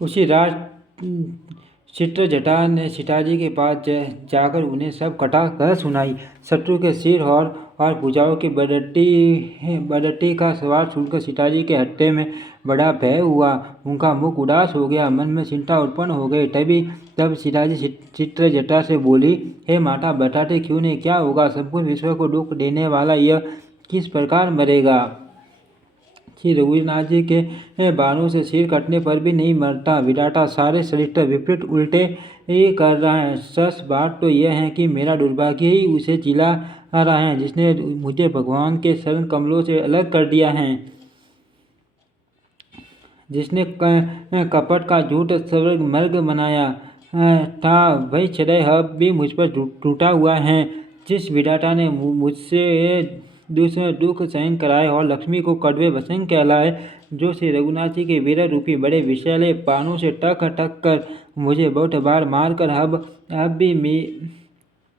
उसी रात चित्रजटा ने सीताजी के पास जाकर उन्हें सब कथा सुनाई। शत्रु के सिर और भुजाओं की बड़ट्टी का सवाल सुनकर सीताजी के हृदय में बड़ा भय हुआ। उनका मुख उदास हो गया, मन में चिंता उत्पन्न हो गई। तब सीताजी चित्रजटा से बोली, हे माता, बताते क्यों नहीं, क्या होगा? संपूर्ण विश्व को दुख देने वाला यह किस प्रकार मरेगा? श्री रघुनाथ जी के बाणों से सिर कटने पर भी नहीं मरता। विधाता सारे सरिश्ता विपरीत उल्टे ही कर रहा है। सच बात तो यह है कि मेरा दुर्भाग्य ही उसे चिल्ला रहा है, जिसने मुझे भगवान के शरण कमलों से अलग कर दिया है, जिसने कपट का झूठ स्वर्ग मर्ग बनाया था, वही छदय अब भी मुझ पर टूटा हुआ है। जिस विधाता ने मुझसे दुख सहन कराए और लक्ष्मी को कड़वे वचन कहलाए, जो श्री रघुनाथ जी के वीर रूपी बड़े विषैले बाणों से टक टक कर मुझे बहुत बार मारकर अब भी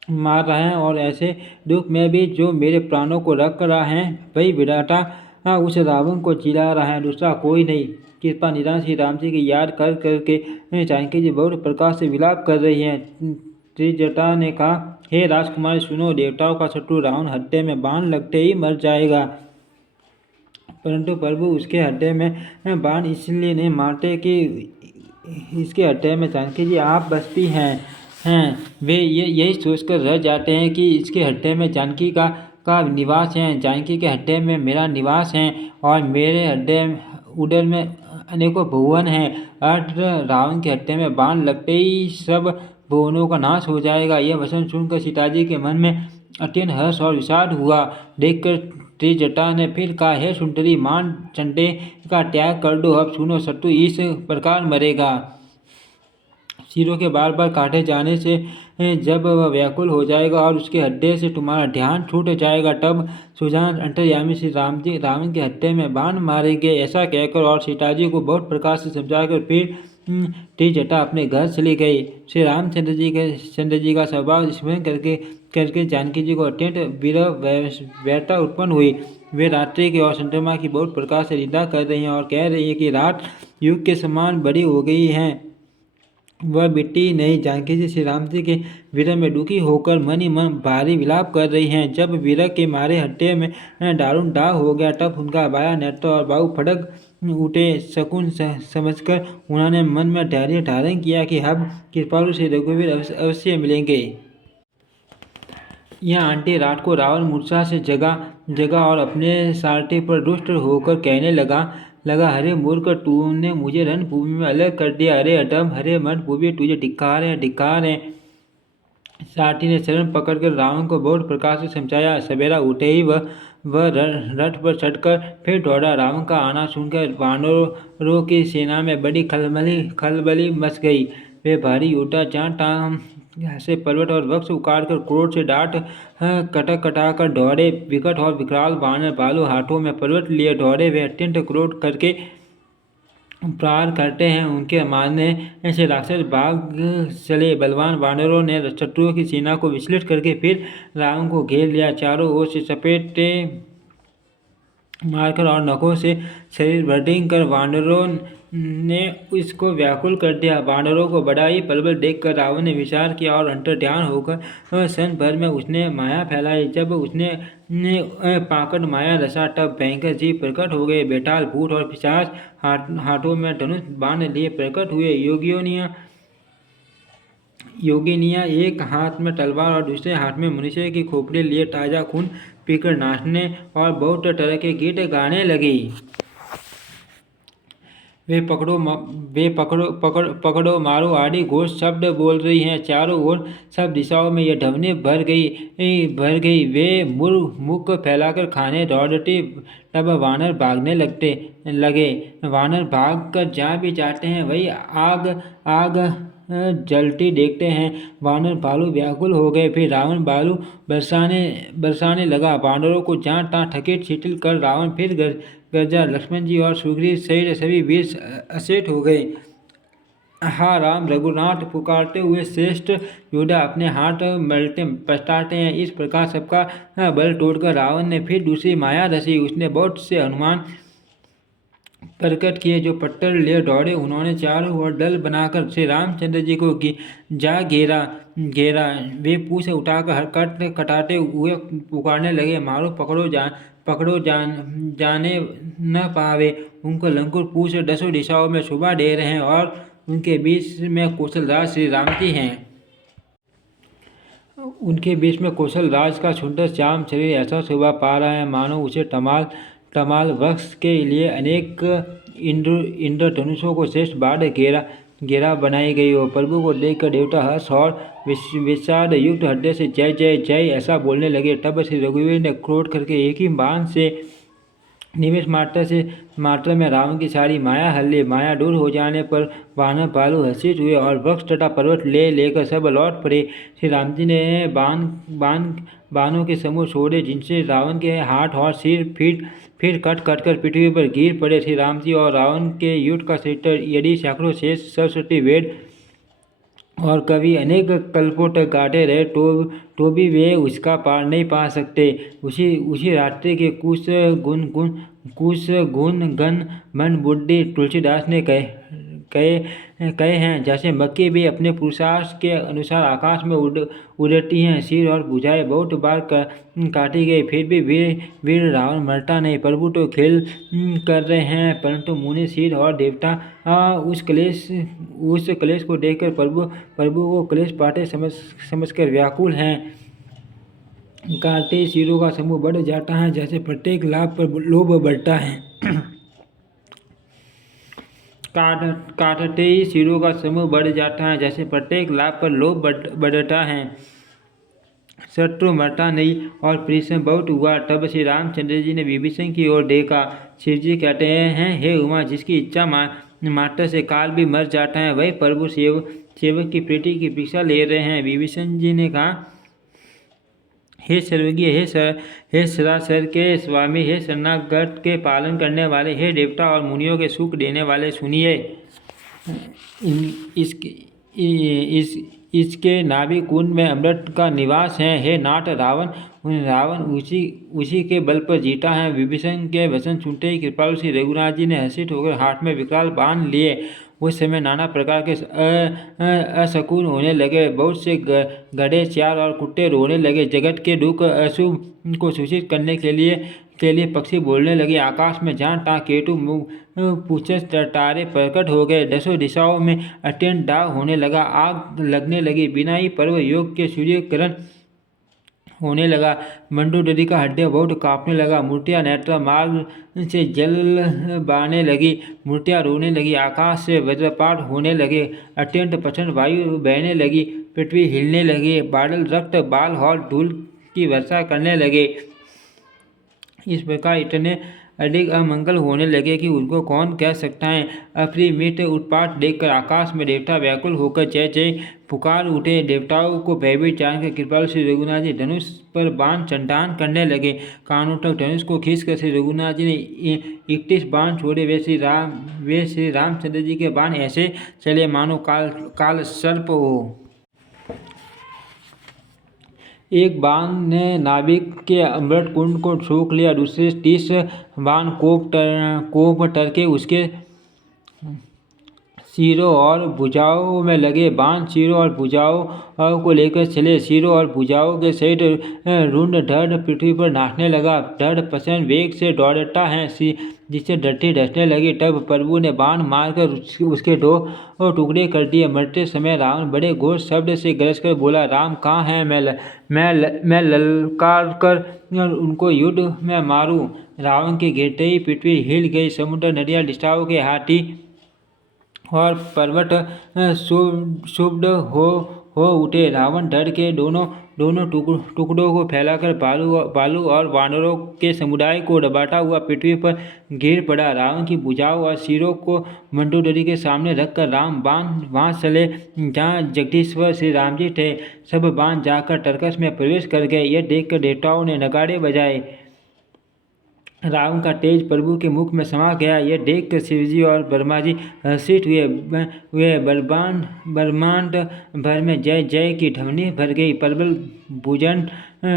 मार रहा है, और ऐसे दुख में भी जो मेरे प्राणों को रख रहा है, वही विधाता उस रावण को चिढ़ा रहा है, दूसरा कोई नहीं। कृपा निधान श्री राम जी की याद कर करके जानकी जी बहुत प्रकार से विलाप कर रही हैं। त्रिजटा ने कहा, हे राजकुमारी सुनो, देवताओं का शत्रु रावण हृदय में बाण लगते ही मर जाएगा, परंतु प्रभु उसके हृदय में बाण इसलिए नहीं मारते कि इसके हृदय में जानकी जी आप बसती हैं। वे यही सोचकर रह जाते हैं कि इसके हृदय में जानकी का निवास है, जानकी के हृदय में मेरा निवास है, और मेरे हृदय उदर में अनेकों भुवन हैं। रावण के हृदय में बाण लगते ही सब भुवनों का नाश हो जाएगा। यह वचन सुनकर सीताजी के मन में अत्यंत हर्ष और विषाद हुआ। देखकर त्रिजटा ने फिर कहा, हे सुंदरी, मान चंडे का त्याग कर दो। अब सुनो, शत्रु इस प्रकार मरेगा। सिरों के बार बार काटे जाने से जब वह व्याकुल हो जाएगा और उसके हृदय से तुम्हारा ध्यान छूट जाएगा, तब सुजान अंतर्यामी श्री रावण के हृदय में बाण मारेंगे। ऐसा कहकर और सीताजी को बहुत प्रकार से समझाकर फिर त्रिजटा अपने घर चली गई। श्री रामचंद्र जी का स्वभाव स्मरण करके जानकी जी को अत्यंत विरह व्यथा उत्पन्न हुई। वे रात्रि की और चंद्रमा की बहुत प्रकार से निंदा कर रही हैं और कह रही है कि रात युग के समान बड़ी हो गई है, वह मिट्टी नहीं। जानकी जी श्री राम जी के विरह में दुखी होकर मन ही मन भारी विलाप कर रही हैं। जब विरह के मारे हृदय में दारुण दाह हो गया, तब उनका बाया नेत्र और बाहु फटक उठे। शकुन समझकर उन्होंने मन में धैर्य धारण किया कि अब कृपालु श्री रघुवीर अवश्य मिलेंगे। यह आंटी रात को रावण मूर्छा से जगा और अपने सारथी पर रुष्ट होकर कहने लगा, हरे मूर्ख, तूने मुझे रणभूमि में अलग कर दिया। अरे अधम, हरे रणभूमि, तुझे धिक्कार है। सारथी ने शरण पकड़कर रावण को बहुत प्रकार से समझाया। सवेरा उठे ही वह रथ पर चढ़कर फिर दौड़ा। रावण का आना सुनकर वानरों की सेना में बड़ी खलबली मच गई। वे भारी योद्धा जहाँ से पर्वत और वृक्ष उखाड़कर क्रोध से डांट कटाकर दौड़े। विकट और विकराल वानर भालू हाथों में पर्वत लिए दौड़े। वे अत्यंत क्रोध करके प्रहार करते हैं। उनके मारने से राक्षस भाग चले। बलवान वानरों ने शत्रुओं की सेना को विचलित करके फिर रावण को घेर लिया। चारों ओर से चपेटे मारकर और नखों से शरीर भर कर वानरों ने इसको व्याकुल कर दिया। वानरों को बड़ा ही प्रबल देखकर रावण ने विचार किया और अंतर्ध्यान होकर क्षण भर में उसने माया फैलाई। जब उसने पाकड़ माया रचा, तब भयंकर जीव प्रकट हो गए। बेताल, भूत और पिशाच हाथों में धनुष बाण लिए प्रकट हुए। योगिनियाँ एक हाथ में तलवार और दूसरे हाथ में मनुष्य की खोपड़ी लिए ताजा खून पीकर नाचने और बहुत तरह के गीत गाने लगी। वे पकड़ो मारो आदि घोष शब्द बोल रही हैं। चारों ओर सब दिशाओं में यह ध्वनि भर गई। वे मुख फैलाकर खाने दौड़ते, तब वानर भागने लगे। वानर भाग कर जहाँ भी जाते हैं वही आग जलती देखते हैं। वानर भालू व्याकुल हो गए। फिर रावण भालू बरसाने लगा। वानरों को जहाँ तहाँ ठकित शिथिल कर रावण फिर गरजा। लक्ष्मण जी और सुग्रीव सहित सभी वीर अचेत हो गए। हा राम, रघुनाथ पुकारते हुए श्रेष्ठ योद्धा अपने हाथ मलते पछताते हैं। इस प्रकार सबका बल तोड़कर रावण ने फिर दूसरी माया रची। उसने बहुत से हनुमान प्रकट किए, जो पत्थर लिए दौड़े। उन्होंने चारों ओर दल बनाकर श्री रामचंद्र जी को जा घेरा घेरा वे पूँछ उठाकर कटाते हुए पुकारने लगे, मारो पकड़ो जाने न पावे। उनको लंकुर पूछ दसों दिशाओं में शोभा दे रहे हैं और उनके बीच में कौशलराज श्री राम जी हैं। उनके बीच में कौशल राज का सुंदर श्याम शरीर ऐसा शोभा पा रहा है मानो उसे तमाल वृक्ष के लिए अनेक इंद्रधनुषों को श्रेष्ठ बाढ़ घेरा बनाई गई हो। प्रभु को देखकर देवता हर्ष और विषाद युक्त हृदय से जय जय जय ऐसा बोलने लगे। तब श्री रघुवीर ने क्रोध करके एक ही बाण से निमेष मात्र में रावण की सारी माया हल ली। माया दूर हो जाने पर वानर भालू हर्षित हुए और वृक्ष तथा पर्वत लेकर सब लौट पड़े। श्री राम जी ने बाणों के समूह छोड़े, जिनसे रावण के हाथ और सिर फिर कट कर पृथ्वी पर गिर पड़े। श्री राम जी और रावण के युद्ध का क्षेत्र यदि सैकड़ों शेष सरस्वती वेद और कवि अनेक कल्पों तक गाते रहे तो भी वे उसका पार नहीं पा सकते। उसी रात्रि के कुछ गुण गण मन बुद्धि तुलसीदास ने कहे हैं, जैसे मक्खी भी अपने पुरुषार्थ के अनुसार आकाश में उड़ती हैं। सिर और भुजाएं बहुत बार काटी गई, फिर भी वीर रावण मरता नहीं। प्रभु तो खेल कर रहे हैं, परंतु मुनि सिर और देवता उस कलेश को देखकर प्रभु को क्लेश पाते समझकर व्याकुल हैं। काटते सिरों का समूह बढ़ जाता है, जैसे प्रत्येक लाभ पर लोभ बढ़ता है। काटते ही सिरों का समूह बढ़ जाता है, जैसे प्रत्येक लाभ पर लोभ बढ़ता है। शत्रु मरता नहीं और परिश्रम बहुत हुआ। तब श्री रामचंद्र जी ने विभीषण की ओर देखा। शिव जी कहते हैं, हे उमा, जिसकी इच्छा मात्र से काल भी मर जाता है, वही प्रभु सेवक की प्रीति की परीक्षा ले रहे हैं। विभीषण जी ने कहा, हे सर्वज्ञ, हे सरासर के स्वामी, हे शरणागत के पालन करने वाले, हे देवता और मुनियों के सुख देने वाले, सुनिए। इसके नाभि कुंड में अमृत का निवास है। हे नाथ, रावण उसी के बल पर जीता है। विभीषण के वचन सुनते ही कृपालु श्री रघुनाथ जी ने हर्षित होकर हाथ में विकराल बाण लिए। उस समय नाना प्रकार के अशकुन होने लगे। बहुत से गधे, चार और कुत्ते रोने लगे। जगत के दुख अशुभ को सूचित करने के लिए पक्षी बोलने लगे। आकाश में जहाँ तहाँ केतु पूछे तारे प्रकट हो गए। दसों दिशाओं में अत्यंत दाग होने लगा। आग लगने लगी। बिना ही पर्व योग के सूर्य किरण होने लगा। मंडोदरी का हृदय बहुत कांपने लगा। मूर्तियाँ नेत्र मार्ग से जल बहने लगी। मूर्तियाँ रोने लगी। आकाश से वज्रपात होने लगे। अत्यंत प्रचंड वायु बहने लगी। पृथ्वी हिलने लगी। बादल रक्त, बाल और धूल की वर्षा करने लगे। इस प्रकार इतने अधिक अमंगल होने लगे कि उनको कौन कह सकता है। अपरिमित उत्पात देखकर आकाश में देवता व्याकुल होकर जय जय पुकार उठे। देवताओं को भयभीत जानकर कृपालु श्री रघुनाथ जी धनुष पर बाण चंडान करने लगे। कानों तक धनुष को खींचकर श्री रघुनाथ जी ने 31 बाण छोड़े। वे श्री रामचंद्र जी के बाण ऐसे चले मानो काल सर्प हो। एक बाण ने नाभिक के अमृत कुंड को सूख लिया। दूसरे 30 बाण कोप टरके उसके सिरों और भुजाओं में लगे। बाण सिरों और भुजाओं को लेकर चले। सिरों और भुजाओं के सहित रुंड धड़ पृथ्वी पर नाचने लगा। धड़ प्रचंड वेग से दौड़ता है, जिससे धरती धंसने लगी। तब प्रभु ने बाण मारकर उसके 2 टुकड़े कर दिए। मरते समय रावण बड़े घोर शब्द से गरज कर बोला, राम कहाँ हैं? मैं ललकार कर उनको युद्ध में मारूं। रावण के गिरते ही पृथ्वी हिल गई। समुद्र, नदियाँ, दिशाओं के हाथी और पर्वत क्षुब्ध हो उठे। रावण धड़ के दोनों टुकड़ों को फैलाकर भालू और वानरों के समुदाय को दबाता हुआ पृथ्वी पर गिर पड़ा। रावण की भुजाओं और सिरों को मंडोदरी के सामने रखकर राम बाण वहाँ चले जहाँ जगदीश्वर श्री राम जी थे। सब बाण जाकर तर्कस में प्रवेश कर गए। यह देखकर देवताओं ने नगाड़े बजाए रावण का तेज प्रभु के मुख में समा गया। यह देख कर शिवजी और ब्रह्मा जी हर्षित हुए। ब्रह्मांड भर में जय जय की ध्वनि भर गई। प्रबल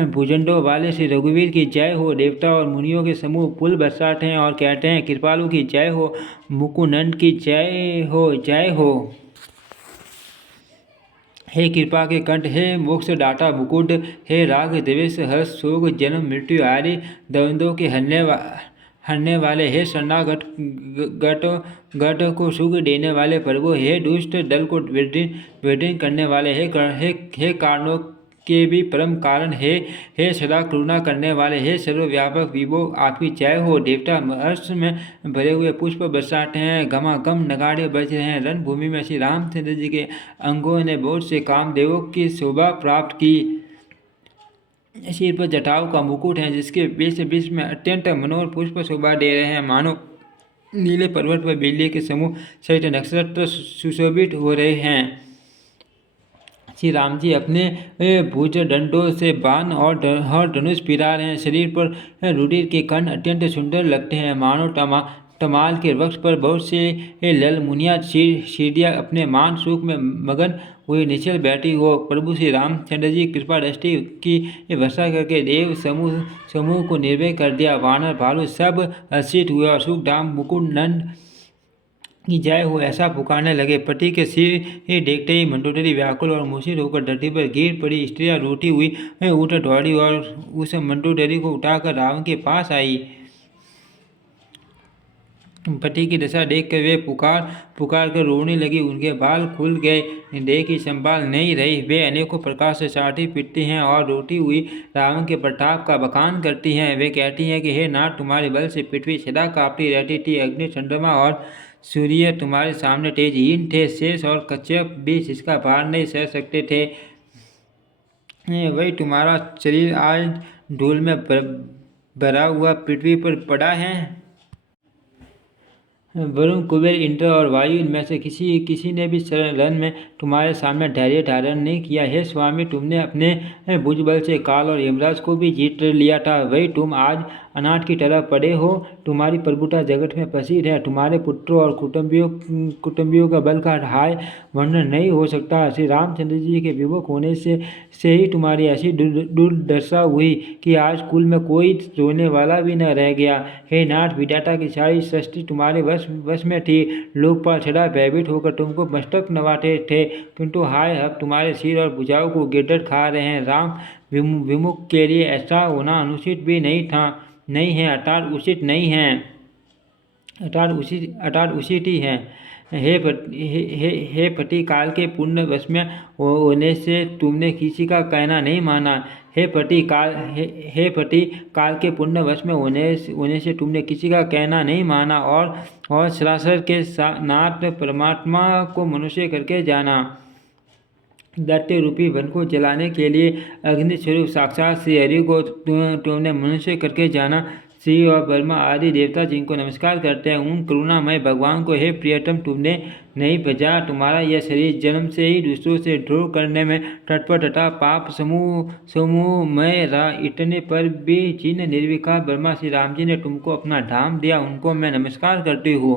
भुजंडों वाले श्री रघुवीर की जय हो। देवता और मुनियों के समूह फूल बरसाते हैं और कहते हैं, कृपालु की जय हो, मुकुंदन की जय हो, जय हो। हे कृपा के कंठ, हे मोक्ष दाता मुकुट, हे राग द्वेष हर्ष शोक जन्म मृत्यु आदि द्वंद्वों के हरने वाले, हे शरणागत गट को सुख देने वाले प्रभु, हे दुष्ट दल को विदीर्ण करने वाले, हे कारणों के भी परम कारण, हे सदा करुणा करने वाले, हे सर्वव्यापक विभो, आपकी जय हो। देवता हर्ष में भरे हुए पुष्प बरसाते हैं, घमाघम नगाड़े बज रहे हैं। रणभूमि में श्री रामचंद्र जी के अंगों ने बहुत से कामदेवों की शोभा प्राप्त की। सिर पर जटाओं का मुकुट है, जिसके बीच में अत्यंत मनोहर पुष्प शोभा दे रहे हैं, मानो नीले पर्वत पर बिजली के समूह सहित नक्षत्र सुशोभित हो रहे हैं। श्री राम जी अपने भुज दंडों से बाण और धनुष फिरा रहे हैं। शरीर पर रुधिर के कण अत्यंत सुंदर लगते हैं, मानो तमाल के वृक्ष पर बहुत से लल मुनिया सीढ़ियाँ अपने मान सुख में मगन हुए निश्चल बैठी हो। प्रभु श्री रामचंद्र जी कृपा दृष्टि की वर्षा करके देव समूह को निर्भय कर दिया। वानर भालू सब हर्षित हुए और सुखधाम मुकुंद नंद की जय हो ऐसा पुकारने लगे। पति के सिर देखते ही मंडोदरी व्याकुल और मूर्छित होकर धरती पर गिर पड़ी। स्त्रियां रोती हुई उठ दौड़ी और उस मंडोदरी को उठाकर रावण के पास आई। पति की दशा देखकर वे पुकार कर रोने लगी। उनके बाल खुल गए, देह की संभाल नहीं रही। वे अनेकों प्रकार से छाती पीटती हैं और रोती हुई रावण के प्रताप का बखान करती हैं। वे कहती हैं कि हे नाथ, तुम्हारे बल से पृथ्वी सदा कांपती रहती थी। अग्नि, चंद्रमा और सूर्य तुम्हारे सामने तेजहीन थे। शेष और कच्छप भी इसका भार नहीं सह सकते थे। वही तुम्हारा शरीर आज धूल में भरा हुआ पृथ्वी पर पड़ा है। वरुण, कुबेर, इंद्र और वायु, इनमें से किसी ने भी रण में तुम्हारे सामने धैर्य धारण नहीं किया। हे स्वामी, तुमने अपने भुजबल से काल और यमराज को भी जीत लिया था। वही तुम आज अनाथ की तरह पड़े हो। तुम्हारी प्रभुता जगत में प्रसिद्ध है। तुम्हारे पुत्रों और कुटुंबियों का बल का हाय वर्णन नहीं हो सकता। श्री रामचंद्र जी के विमुख होने से ही तुम्हारी ऐसी दुर्दशा हुई कि आज कुल में कोई रोने वाला भी न रह गया। हे नाथ, विधाता की सारी सृष्टि तुम्हारे वश में थी। लोकपाल सदा भयभीत होकर तुमको मस्तक नवाते थे, किंतु हाय, अब तुम्हारे सिर और भुजाओं को गिरधर खा रहे हैं। राम विमुख के लिए ऐसा होना अनुचित भी नहीं है, अर्थात उचित नहीं है, अर्थात उचित ही है। हे पति, काल के पुण्य वश में होने से तुमने किसी का कहना नहीं माना। हे पति, काल के पुण्य वश में होने से तुमने किसी का कहना नहीं माना और सरासर के नाथ परमात्मा को मनुष्य करके जाना। दैत्य रूपी वन को जलाने के लिए अग्नि स्वरूप साक्षात श्री हरि को तुमने मनुष्य करके जाना। श्री और ब्रह्मा आदि देवता जिनको नमस्कार करते हैं, उन करुणामय भगवान को हे प्रियतम, तुमने नहीं भेजा। तुम्हारा यह शरीर जन्म से ही दूसरों से द्रोह करने में तत्पर तथा पाप समूह में रहा। इतने पर भी जिन निर्विकार ब्रह्मा श्री राम जी ने तुमको अपना धाम दिया, उनको मैं नमस्कार करती हूँ।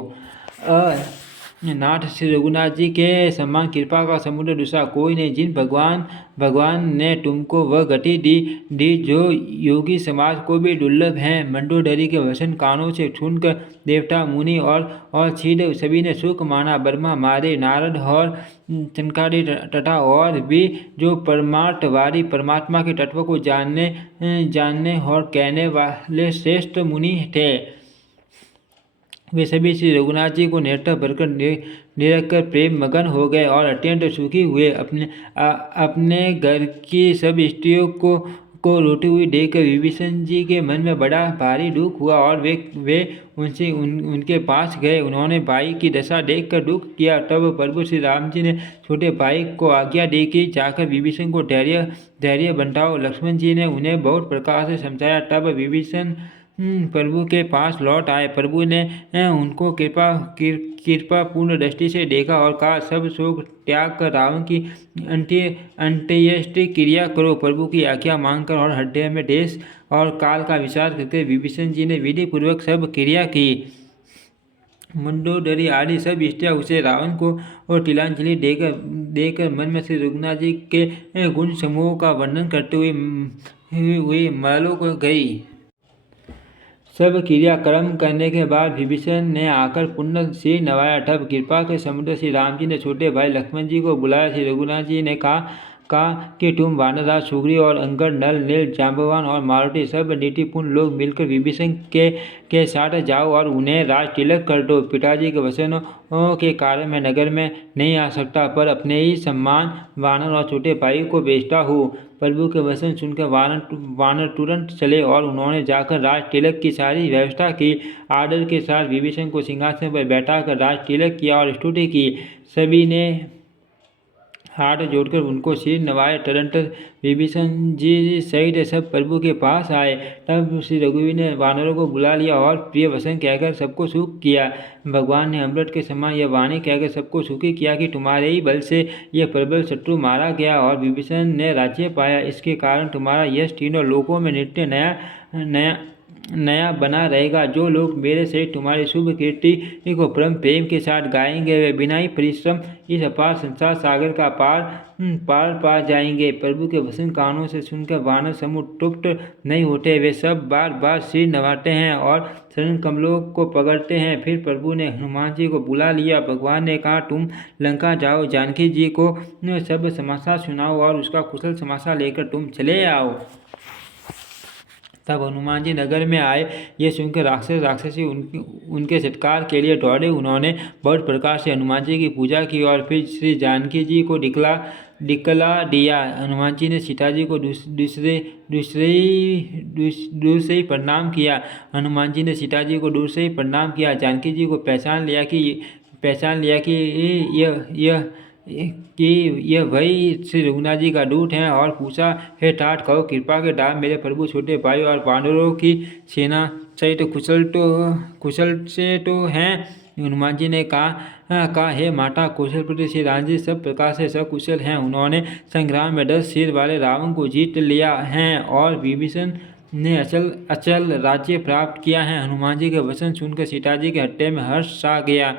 नाथ, श्री रघुनाथ जी के समान कृपा का समुद्र दूसरा कोई नहीं। जिन भगवान ने तुमको वह गति दी जो योगी समाज को भी दुर्लभ है। मंडोदरी के वचन कानों से सुनकर देवता, मुनि और सिद्ध सभी ने सुख माना। ब्रह्मा, महादेव, नारद और सनकादि तथा और भी जो परमार्थवादी परमात्मा के तत्व को जानने और कहने वाले श्रेष्ठ मुनि थे, वे सभी श्री रघुनाथ जी को नेत्र भरकर निरख कर प्रेम मगन हो गए और अत्यंत सुखी हुए। अपने घर की सब स्त्रियों को रोती हुई देखकर विभीषण जी के मन में बड़ा भारी दुख हुआ और वे उनसे उनके पास गए। उन्होंने भाई की दशा देखकर दुख किया। तब प्रभु श्री राम जी ने छोटे भाई को आज्ञा दी कि जाकर विभीषण को धैर्य बंधाओ। लक्ष्मण जी ने उन्हें बहुत प्रकार से समझाया। तब विभीषण प्रभु के पास लौट आए। प्रभु ने उनको कृपापूर्ण दृष्टि से देखा और कहा, सब शोक त्याग कर रावण की अंत्येष्टि क्रिया करो। प्रभु की आज्ञा मांगकर और हृदय में देश और काल का विचार करके विभीषण जी ने विधि पूर्वक सब क्रिया की। मंडोदरी आदि सब स्त्रियाँ उसे रावण को और तिलांजलि देकर मन में श्री रघुनाथ जी के गुण समूह का वर्णन करते हुए महलों को गई। सब क्रियाक्रम करने के बाद विभीषण ने आकर पुण्य सिर नवाया। तब कृपा के समुद्र श्री राम जी ने छोटे भाई लक्ष्मण जी को बुलाया। श्री रघुनाथ जी ने कहा कि तुम वानरराज सुग्रीव और अंगद, नल, नील, जाम्बवान और मारुति सब नीतिपूर्ण लोग मिलकर विभीषण के साथ जाओ और उन्हें राज तिलक कर दो। पिताजी के वचनों के कारण मैं नगर में नहीं आ सकता, पर अपने ही सम्मान वानर और छोटे भाई को भेजता हूँ। प्रभु के वचन सुनकर वानर तुरंत चले और उन्होंने जाकर राज तिलक की सारी व्यवस्था की। आदर के साथ विभीषण को सिंहासन पर बैठाकर राज तिलक किया और स्तुति की। सभी ने हाथ जोड़कर उनको सिर नवाए। तुरंत विभीषण जी सहित सब प्रभु के पास आए। तब श्री रघुवीर ने वानरों को बुला लिया और प्रिय वचन कहकर सबको सुख किया। भगवान ने अमृत के समान यह वाणी कहकर सबको सुखी किया कि तुम्हारे ही बल से यह प्रबल शत्रु मारा गया और विभीषण ने राज्य पाया। इसके कारण तुम्हारा यश तीनों लोकों में नित्य नया बना रहेगा। जो लोग मेरे से तुम्हारी शुभ कीर्ति को परम प्रेम के साथ गाएंगे वे बिना ही परिश्रम इस अपार संसार सागर का पार पा जाएंगे। प्रभु के वचन कानों से सुनकर वानर समूह तृप्त नहीं होते। वे सब बार बार सिर नवाते हैं और चरण कमलों को पकड़ते हैं। फिर प्रभु ने हनुमान जी को बुला लिया। भगवान ने कहा, तुम लंका जाओ, जानकी जी को सब समाचार सुनाओ और उसका कुशल समाचार लेकर तुम चले आओ। तब हनुमान जी नगर में आए। ये सुनकर राक्षसी उनके सत्कार के लिए दौड़े। उन्होंने बहुत प्रकार से हनुमान जी की पूजा की और फिर श्री जानकी जी को दिखला दिया। हनुमान जी ने सीता जी को दूर से ही प्रणाम किया। हनुमान जी ने सीता जी को दूर से ही प्रणाम किया। जानकी जी को पहचान लिया कि यह वही श्री रघुनाथ जी का दूत है और पूछा, हे ठाठ, कहो कृपा के दाम मेरे प्रभु छोटे भाई और वानरों की सेना सहित कुशल से तो हैं। हनुमान जी ने कहा हे माता कौशलपति श्री राम जी सब प्रकार से सकुशल हैं। उन्होंने संग्राम में 10 सिर वाले रावण को जीत लिया है और विभीषण ने अचल राज्य प्राप्त किया है। हनुमान जी के वचन सुनकर सीता जी के हृदय में हर्ष छा गया।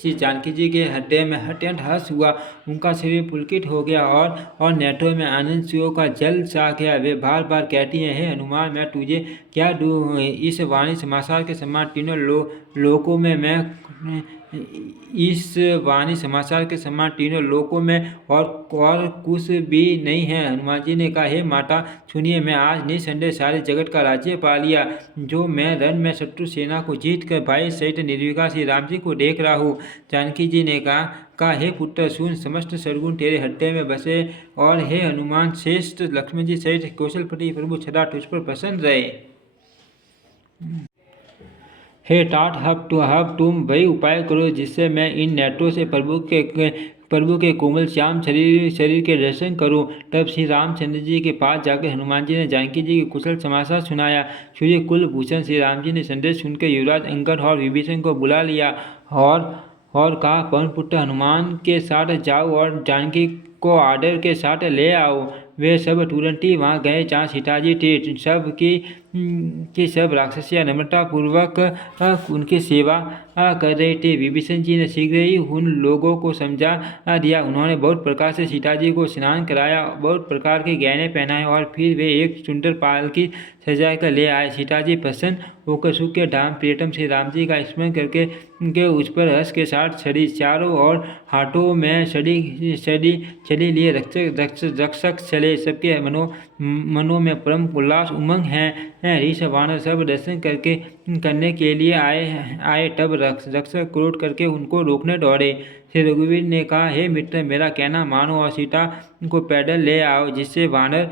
श्री जानकी जी के हृदय में अत्यंत हर्ष हुआ। उनका शरीर पुलकित हो गया और नेत्रों में आनंद सुओं का जल सा गया। वे बार बार कहती हैं, हे हनुमान, मैं तुझे क्या दूँ। इस वाणी समाचार के समान तीनों लोकों में और कुछ भी नहीं है। हनुमान जी ने कहा, हे माता सुनिए, मैं आज निसंदेह सारे जगत का राज्य पा लिया। जो मैं रण में शत्रु सेना को जीत कर भाई सहित निर्विकार श्री राम जी को देख रहा हूँ। जानकी जी ने कहा हे पुत्र सुन, समस्त सद्गुण तेरे हृदय में बसे और हे हनुमान श्रेष्ठ लक्ष्मण जी सहित कौशलपति प्रभु सदा तुझ पर प्रसन्न रहे। हे ठाठ, अब तुम वही उपाय करो जिससे मैं इन नेत्रों से प्रभु के कोमल श्याम शरीर के दर्शन करूं। तब श्री रामचंद्र जी के पास जाकर हनुमान जी ने जानकी जी की कुशल समाचार सुनाया। सूर्य कुल भूषण श्री राम जी ने संदेश सुनकर युवराज अंगद और विभीषण को बुला लिया और कहा, पवन पुत्र हनुमान के साथ जाओ और जानकी को आदर के साथ ले आओ। वे सब तुरंत ही वहाँ गए जहाँ सीता जी थी। सब राक्षसियाँ नम्रता पूर्वक उनकी सेवा कर रही थी। विभीषण जी ने शीघ्र ही उन लोगों को समझा दिया। उन्होंने बहुत प्रकार से सीता जी को स्नान कराया, बहुत प्रकार के गहने पहनाए और फिर वे एक सुंदर पालकी सजा कर ले आए। सीता जी प्रसन्न होकर सुख के धाम प्रियतम श्री राम जी का स्मरण करके उस पर हर्ष के साथ चढ़ी। चारों ओर हाथों में छड़ी लिए रक्षक चले। सबके मनों में परम उल्लास उमंग है। ऋष वानर सब दर्शन करने के लिए आए। तब रक्षक क्रोध करके उनको रोकने दौड़े। श्री रघुवीर ने कहा, हे मित्र, मेरा कहना मानो और सीता को पैदल ले आओ, जिससे वानर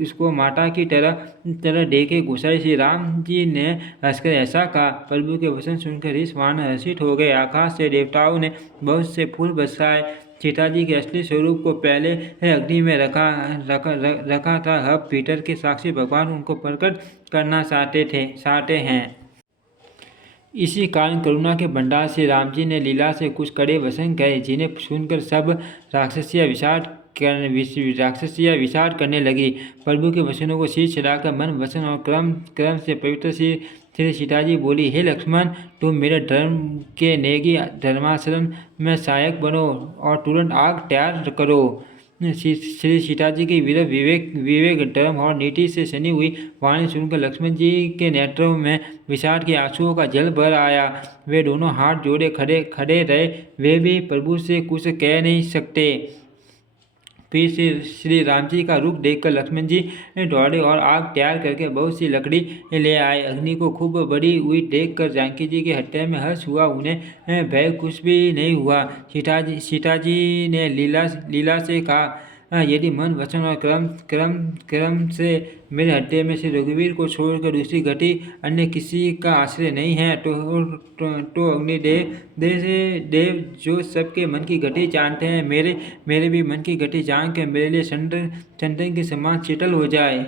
उसको माता की तरह देखे। गोसाई श्री राम जी ने हंसकर ऐसा कहा। प्रभु के वचन सुनकर ऋष वानर हर्षित हो गए। आकाश से देवताओं ने बहुत से फूल बरसाए। सीता जी के असली स्वरूप को पहले अग्नि में रखा था। अब पीटर के साक्षी भगवान उनको प्रकट करना चाहते हैं। इसी कारण करुणा के भंडार से राम जी ने लीला से कुछ कड़े वचन कहे, जिन्हें सुनकर सब राक्षसियाँ विचार करने लगी। प्रभु के वचनों को शीश चढ़ाकर मन, वचन और क्रम से पवित्र श्री सीता जी बोली, हे लक्ष्मण, तुम मेरे धर्म के नेगी धर्माचरण में सहायक बनो और तुरंत आग तैयार करो। श्री सीता जी की वीर विवेक धर्म और नीति से सनी हुई वाणी सुनकर लक्ष्मण जी के नेत्रों में विषाद के आंसुओं का जल भर आया। वे दोनों हाथ जोड़े खड़े रहे। वे भी प्रभु से कुछ कह नहीं सकते। फिर श्री राम जी का रूप देखकर लक्ष्मण जी दौड़े और आग तैयार करके बहुत सी लकड़ी ले आए। अग्नि को खूब बड़ी हुई देखकर जानकी जी के हृदय में हर्ष हुआ। उन्हें भय कुछ भी नहीं हुआ। सीता जी ने लीला से कहा, यदि मन, वचन और क्रम से मेरे हृदय में श्री रघुवीर को छोड़कर दूसरी गति अन्य किसी का आश्रय नहीं है, तो अग्निदेव जो सबके मन की गति जानते हैं, मेरे भी मन की गति जान के मेरे लिए चंदन के समान शीतल हो जाए।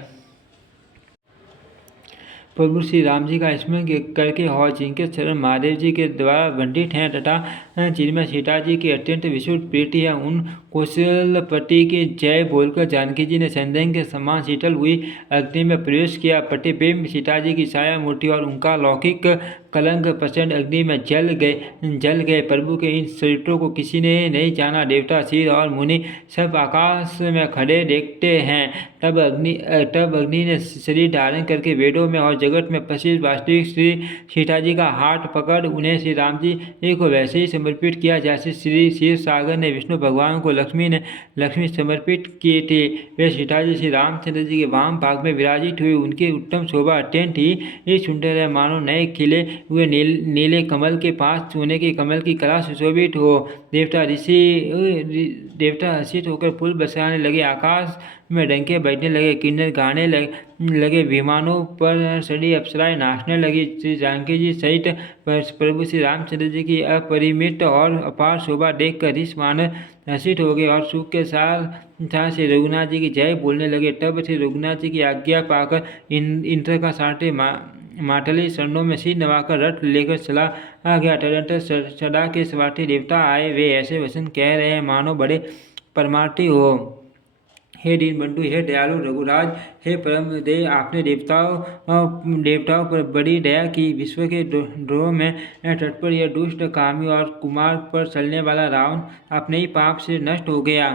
प्रभु श्री राम जी का स्मरण करके और जिनके चरण महादेव जी के द्वारा बंधित हैं तथा जिनमें सीता जी की अत्यंत विशुद्ध प्रीति है, उन कौशलपति की जय बोलकर जानकी जी ने चंदन के समान शीतल हुई अग्नि में प्रवेश किया। प्रतिबिंब सीता जी की छाया मूर्ति और उनका लौकिक कलंक प्रचंड अग्नि में जल गए। प्रभु के इन चरित्रों को किसी ने नहीं जाना। देवता, सिर और मुनि सब आकाश में खड़े देखते हैं। तब अग्नि ने शरीर धारण करके वेदों में और जगत में प्रसिद्ध वास्तविक श्री सीता जी का हाथ पकड़ उन्हें श्री राम जी को वैसे ही समर्पित किया जैसे श्री शिव सागर ने विष्णु भगवान को लक्ष्मी समर्पित किए थे। वे सीता जी श्री रामचंद्र जी के वाम भाग में विराजित हुई। उनकी उत्तम शोभा अत्यंत ही सुंदर है, मानो नए खिले हुए नीले कमल के पास सोने के कमल की कला सुशोभित हो। देवता हर्षित होकर फूल बरसाने लगे, आकाश में डंके बजने लगे, किन्नर गाने लगे, विमानों पर सड़ी अप्सराएं नाचने लगी। श्री जानकी जी सहित प्रभु श्री रामचंद्र जी की अपरिमित और अपार शोभा देखकर ऋषि मानव हर्षित हो गए और सुख के साथ श्री रघुनाथ जी की जय बोलने लगे। तब श्री रघुनाथ जी की आज्ञा पाकर इंद्र का सारथी माटली शरणों में सिर नवाकर रथ लेकर चला गया। तदंतर सदा के स्वार्थी देवता आए। वे ऐसे वचन कह रहे हैं मानो बड़े परमार्थी हो। हे दीनबंधु, हे दयालु रघुराज, हे परम देव, आपने देवताओं पर बड़ी दया की। विश्व के द्रोह में तत्पर यह दुष्ट कामी और कुमार पर चलने वाला रावण अपने ही पाप से नष्ट हो गया।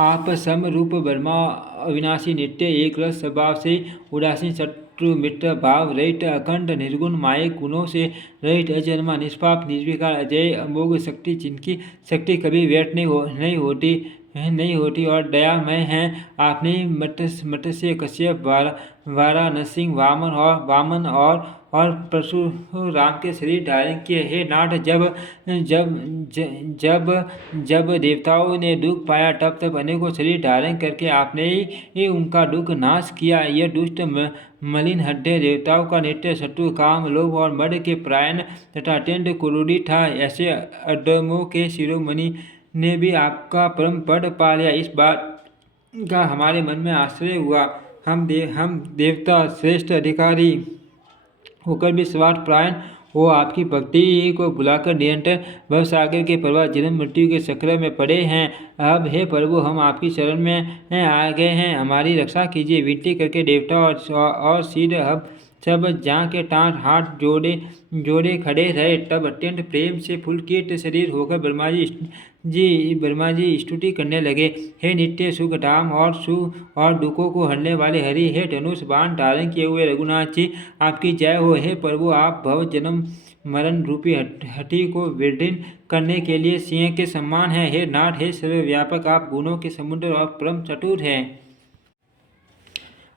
आप सम रूप वर्मा अविनाशी नित्य एक रस स्वभाव से उदासीन शत्रु मित्र भाव रहित अखंड निर्गुण मायिक गुणों से रहित अजन्मा निष्पाप निर्विकार अजय अमोघ शक्ति, जिनकी शक्ति कभी व्यर्थ नहीं होती और दयामय हैं। आपने मत्स्य कश्यप वाराणसी वामन और परशुराम के शरीर धारण किए। हे नाथ, जब देवताओं ने दुख पाया तब अनेकों शरीर धारण करके आपने ही उनका दुख नाश किया। यह दुष्ट मलिन हृदय देवताओं का नित्य शत्रु काम, लोभ और मद के परायण तथा अत्यंत क्रोधी था। ऐसे अधमों के शिरोमणि ने भी आपका परम पद पा लिया। इस बात का हमारे मन में आश्चर्य हुआ। हम देवता श्रेष्ठ अधिकारी होकर भी स्वार्थ परायण हो आपकी भक्ति को बुलाकर निरंतर भवसागर के प्रवाह जन्म मृत्यु के चक्र में पड़े हैं। अब हे प्रभु, हम आपकी शरण में आ गए हैं, हमारी रक्षा कीजिए। विनती करके देवता और सिद्ध सब जाके टाँट हाथ जोड़े खड़े रहे। तब अत्यंत प्रेम से पुलकित शरीर होकर ब्रह्मा जी स्तुति करने लगे। हे नित्य सुख धाम और दुखों को हरने वाले हरि, हे धनुष बाण धारण किए हुए रघुनाथ जी, आपकी जय हो। हे प्रभु, आप भव जन्म मरण रूपी हठी को विदीर्ण करने के लिए सिंह के समान हैं। हे नाथ, हे सर्वव्यापक, आप गुणों के समुद्र और परम चतुर हैं।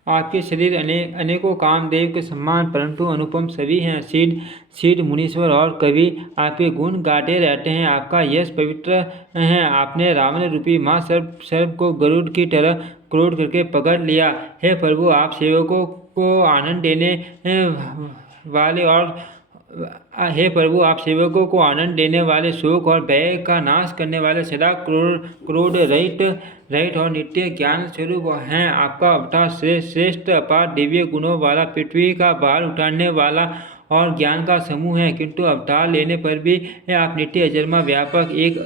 आपके शरीर अनेकों कामदेव के समान परंतु अनुपम सभी हैं। सिद्ध मुनीश्वर और कवि आपके गुण गाते रहते हैं। आपका यश पवित्र है। आपने रावण रूपी माँ सर्प को गरुड़ की तरह क्रोध करके पकड़ लिया। हे प्रभु, आप सेवकों को आनंद देने वाले हे प्रभु, आप सेवकों को आनंद देने वाले, शोक और भय का नाश करने वाले, सदा क्रोध रहित और नित्य ज्ञान स्वरूप हैं। आपका अवतार श्रेष्ठ अपार दिव्य गुणों वाला, पृथ्वी का भार उठाने वाला और ज्ञान का समूह है, किंतु अवतार लेने पर भी आप नित्य अजन्मा व्यापक एक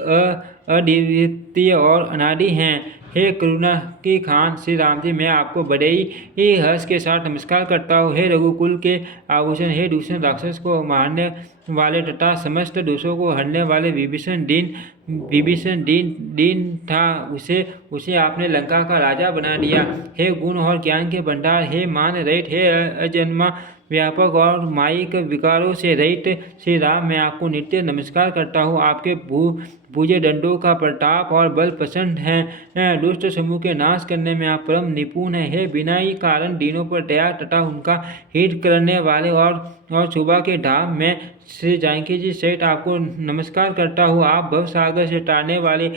अद्वितीय और अनादि हैं। हे करुणा की खान श्री राम जी, मैं आपको बड़े ही हर्ष के साथ नमस्कार करता हूँ। हे रघुकुल के आभूषण, हे दूषण राक्षस को मारने वाले तथा समस्त दोषों को हरने वाले विभीषण दीन था, उसे आपने लंका का राजा बना दिया। हे गुण और ज्ञान के भंडार, हे मान रहित, हे अजन्मा व्यापक और मायिक विकारों से रहित श्री राम, मैं आपको नित्य नमस्कार करता हूँ। आपके भुजे दंडों का प्रताप और बल पसंद हैं। दुष्ट समूह के नाश करने में आप परम निपुण हैं। हे बिना ही कारण दीनों पर दया तथा उनका हित करने वाले और सुबह के धाम में श्री जानकी जी सहित आपको नमस्कार करता हूँ। आप भवसागर से तारने वाले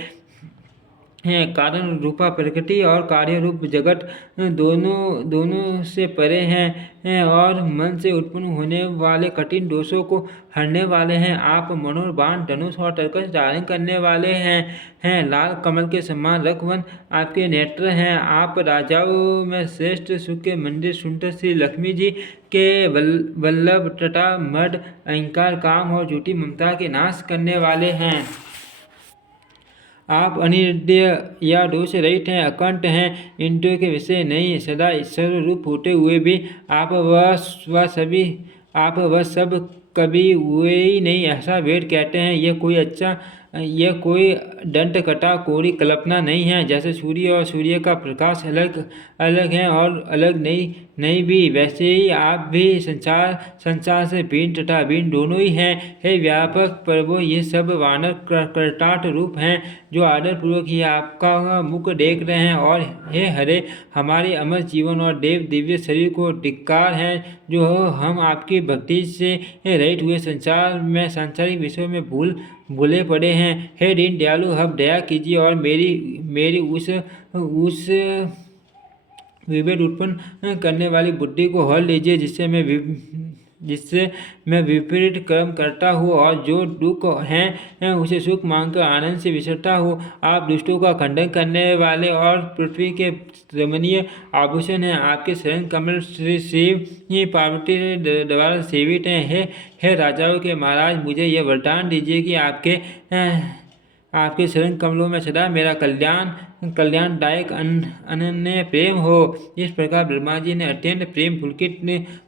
हैं। कारण रूपा प्रकृति और कार्य रूप जगत दोनों से परे हैं और मन से उत्पन्न होने वाले कठिन दोषों को हरने वाले हैं। आप मनोबाण, धनुष और तरकश धारण करने वाले हैं। लाल कमल के समान रघुवन आपके नेत्र हैं। आप राजाओं में श्रेष्ठ, सुख के मंदिर सुनते श्री लक्ष्मी जी के वल्लभ तथा मद, अहंकार, काम और झूठी ममता के नाश करने वाले हैं। आप अनिर्देय या दोष रहित हैं, अकंठ हैं, इंद्रियों के विषय नहीं, सदा ईश्वर रूप होते हुए भी आप वह सब कभी हुए ही नहीं, ऐसा वेद कहते हैं। यह कोई दंत कथा कोरी कल्पना नहीं है। जैसे सूर्य और सूर्य का प्रकाश अलग है और अलग नहीं भी, वैसे ही आप भी संसार से भिन्न तथा भिन्न दोनों ही हैं। हे व्यापक प्रभु, ये सब वानर कृतार्थ रूप हैं जो आदर पूर्वक ही आपका मुख देख रहे हैं। और हे हरे, हमारे अमर जीवन और देव दिव्य शरीर को धिक्कार है जो हम आपकी भक्ति से रहित हुए संसार में सांसारिक विषयों में भूले पड़े हैं। हे दीन दयालु, अब दया कीजिए और मेरी उस विभेद उत्पन्न करने वाली बुद्धि को हर लीजिए, जिससे मैं विपरीत कर्म करता हूँ और जो दुख हैं उसे सुख मांगकर आनंद से विसरता हूँ। आप दुष्टों का खंडन करने वाले और पृथ्वी के रमणीय आभूषण हैं। आपके शरण कमल श्री शिव पार्वती द्वारा सेवित हैं। हे राजाओं के महाराज, मुझे यह वरदान दीजिए कि आपके शरण कमलों में सदा मेरा कल्याणदायक अनन्य प्रेम हो। इस प्रकार ब्रह्मा जी ने अत्यंत प्रेम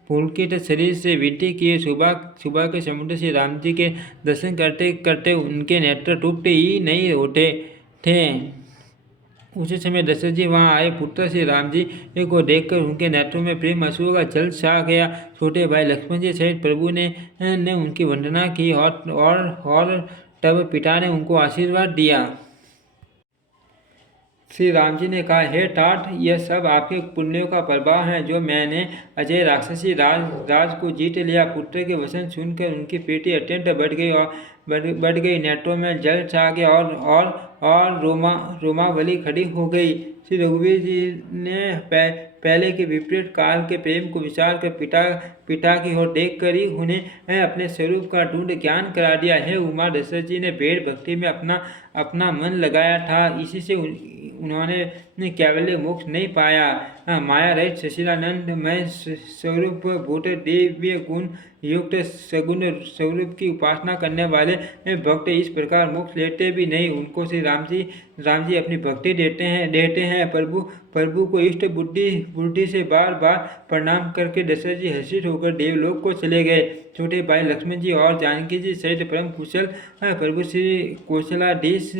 पुलकित शरीर से विनती की। सुबह के समुद्र से राम जी के दर्शन करते करते उनके नेत्र टूटते ही नहीं होते थे। उसी समय दशरथ जी वहां आए। पुत्र श्री राम जी को देखकर उनके नेत्रों में प्रेम अश्रु का जल छा गया। छोटे भाई लक्ष्मण जी सहित प्रभु ने उनकी वंदना की और तब पिता ने उनको आशीर्वाद दिया। श्री राम जी ने कहा, हे तात, यह सब आपके पुण्यों का प्रभाव है जो मैंने अजय राक्षसी राज को जीत लिया। पुत्र के वचन सुनकर उनकी प्रीति अत्यंत बढ़ गई। नेत्रों में जल छा गया और रोमावली खड़ी हो गई। श्री रघुवीर जी ने पहले के विपरीत काल के प्रेम को विचार कर पिता की ओर देख कर ही उन्हें अपने स्वरूप का ढूंढ ज्ञान करा दिया। हे उमा, दशरथ जी ने भेद भक्ति में अपना मन लगाया था, इसी से उन्होंने कैवल्य मोक्ष नहीं पाया। माया रहित सचिदानंदमय स्वरूप भूत दिव्य गुण युक्त सगुण स्वरूप की उपासना करने वाले भक्त इस प्रकार मोक्ष लेते भी नहीं। उनको श्री राम जी अपनी भक्ति देते हैं। प्रभु को इष्ट बुद्धि से बार बार प्रणाम करके दशरथ जी हर्षित होकर देवलोक को चले गए। छोटे भाई लक्ष्मण जी और जानकी जी सहित परम कुशल प्रभु श्री कौशलाधीश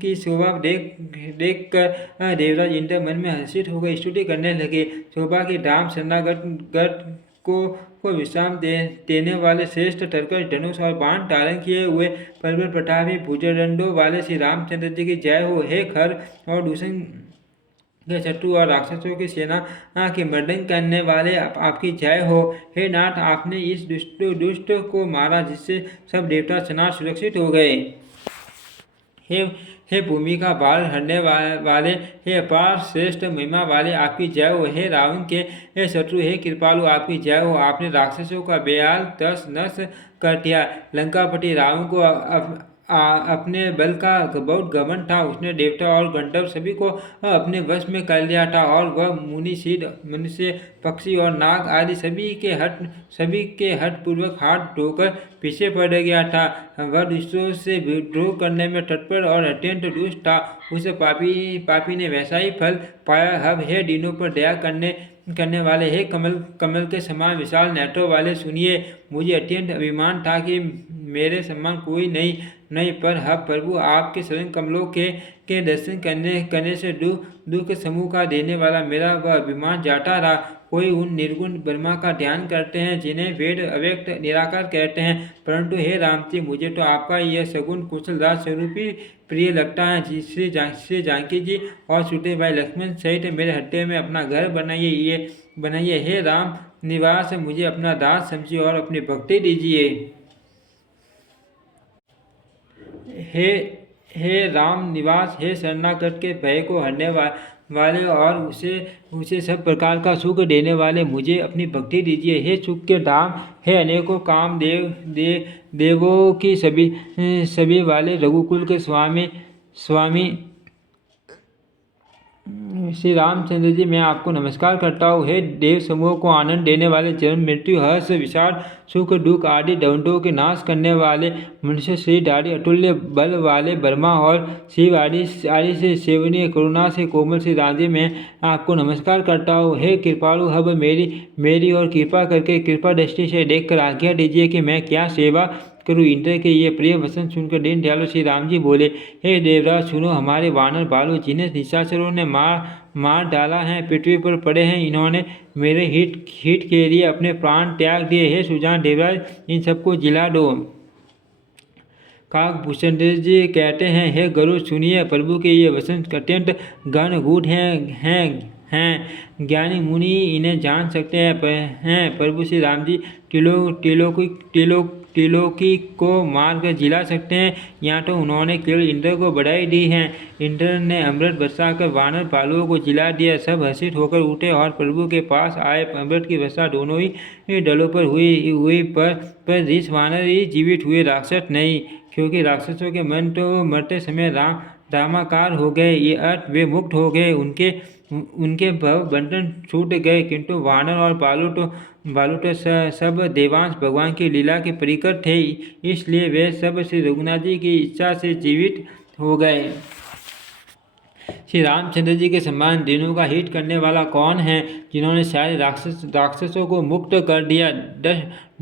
की शोभा देख कर देवराज इंद्र मन में हर्षित होकर स्तुति करने लगे। शोभा की धाम शरणागत को विश्राम देने वाले श्रेष्ठ तरकश, धनुष और बाण धारण किए हुए प्रबल प्रतापी भुजदंडों वाले श्री रामचंद्र जी की जय हो। हे खर और दूषण के शत्रु और राक्षसों की सेना के मर्दन करने वाले आपकी जय हो। हे नाथ, आपने इस दुष्ट को मारा जिससे सब देवता सनाथ सुरक्षित हो गए। हे भूमि का भार हरने वाले, हे अपार श्रेष्ठ महिमा वाले, आपकी जय हो। हे रावण के हे शत्रु, हे कृपालु, आपकी जय हो। आपने राक्षसों का बेहाल तस नस कर दिया। लंकापति रावण को अपने बल का बहुत घमंड था। उसने देवता और गंधर्व सभी को अपने वश में कर लिया था, और वह मुनि सिद्ध मनुष्य पक्षी और नाग आदि सभी के हट पूर्वक हाथ धोकर पीछे पड़ गया था। वह दूसरों से विद्रोह करने में तत्पर और अत्यंत दुष्ट था। उस पापी ने वैसा ही फल पाया। अब हे दीनों पर दया करने वाले, हे कमल के समान विशाल नेत्रों वाले, सुनिए। मुझे अत्यंत अभिमान था कि मेरे समान कोई नहीं, पर अब प्रभु आपके शरण कमलों के दर्शन करने से दुख समूह का देने वाला मेरा वह अभिमान जाता रहा। कोई उन निर्गुण ब्रह्मा का ध्यान करते हैं जिन्हें वेद अव्यक्त निराकार कहते हैं, परंतु हे राम जी, मुझे तो आपका यह सगुण कुशल राज स्वरूप ही प्रिय लगता है। श्री जानकी जी और सुग्रीव भाई लक्ष्मण सहित मेरे हृदय में अपना घर बनाइए। हे राम निवास, मुझे अपना दास समझिए और अपनी भक्ति दीजिए। हे राम निवास, हे शरणागत के भय को हरने वाले और उसे सब प्रकार का सुख देने वाले, मुझे अपनी भक्ति दीजिए। हे सुख के धाम, हे अनेकों काम देवों की सभी वाले, रघुकुल के स्वामी श्री रामचंद्र जी, मैं आपको नमस्कार करता हूँ। हे देव समूह को आनंद देने वाले, जन्म मृत्यु हर्ष विषाद सुख दुख आदि दंडों के नाश करने वाले, मनुष्य श्री आदि अतुल्य बल वाले ब्रह्मा और शिव आदि से सेवनीय करुणा से कोमल श्री राम जी, मैं आपको नमस्कार करता हूँ। हे कृपालु, अब मेरी और कृपा करके कृपा दृष्टि से देखकर आज्ञा दीजिए कि मैं क्या सेवा करूँ। इंद्र के ये प्रिय वचन सुनकर दीन दयालु श्री राम जी बोले, हे देवराज सुनो, हमारे वानर बालू जिन्हें निशाचरों ने मार डाला है, पृथ्वी पर पड़े हैं, इन्होंने मेरे हित के लिए अपने प्राण त्याग दिए। हे सुजान देवराज, इन सबको जिला दो। काकभूषण जी कहते हैं, हे गरुड़ सुनिए, प्रभु के ये वचन अत्यंत गहनगूढ़ हैं, ज्ञानी मुनि इन्हें जान सकते हैं। प्रभु श्री राम जी त्रिलोकी को मार कर जिला सकते हैं। यहाँ तो उन्होंने केवल इंद्र को बधाई दी है। इंद्र ने अमृत बरसा कर वानर बालुओं को जिला दिया। सब हर्षित होकर उठे और प्रभु के पास आए। अमृत की वर्षा दोनों ही दलों पर हुई पर ऋष वानर ही जीवित हुए, राक्षस नहीं, क्योंकि राक्षसों के मन तो मरते समय रामाकार हो गए। ये अर्थ वे मुक्त हो गए, उनके भव बंधन छूट गए, किंतु वानर और बालू तो सब देवांश भगवान की लीला के परिकर थे, इसलिए वे सब श्री रघुनाथ जी की इच्छा से जीवित हो गए। श्री रामचंद्र जी के समान दिनों का हित करने वाला कौन है, जिन्होंने सारे राक्षसों को मुक्त कर दिया।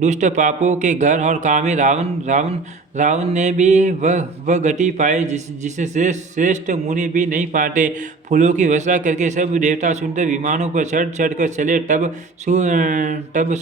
दुष्ट पापों के घर और कामी रावण ने भी वह गति पाई जिसे श्रेष्ठ मुनि भी नहीं पाते। फूलों की वर्षा करके सब देवता सुंदर विमानों पर चढ़ कर चले। तब सु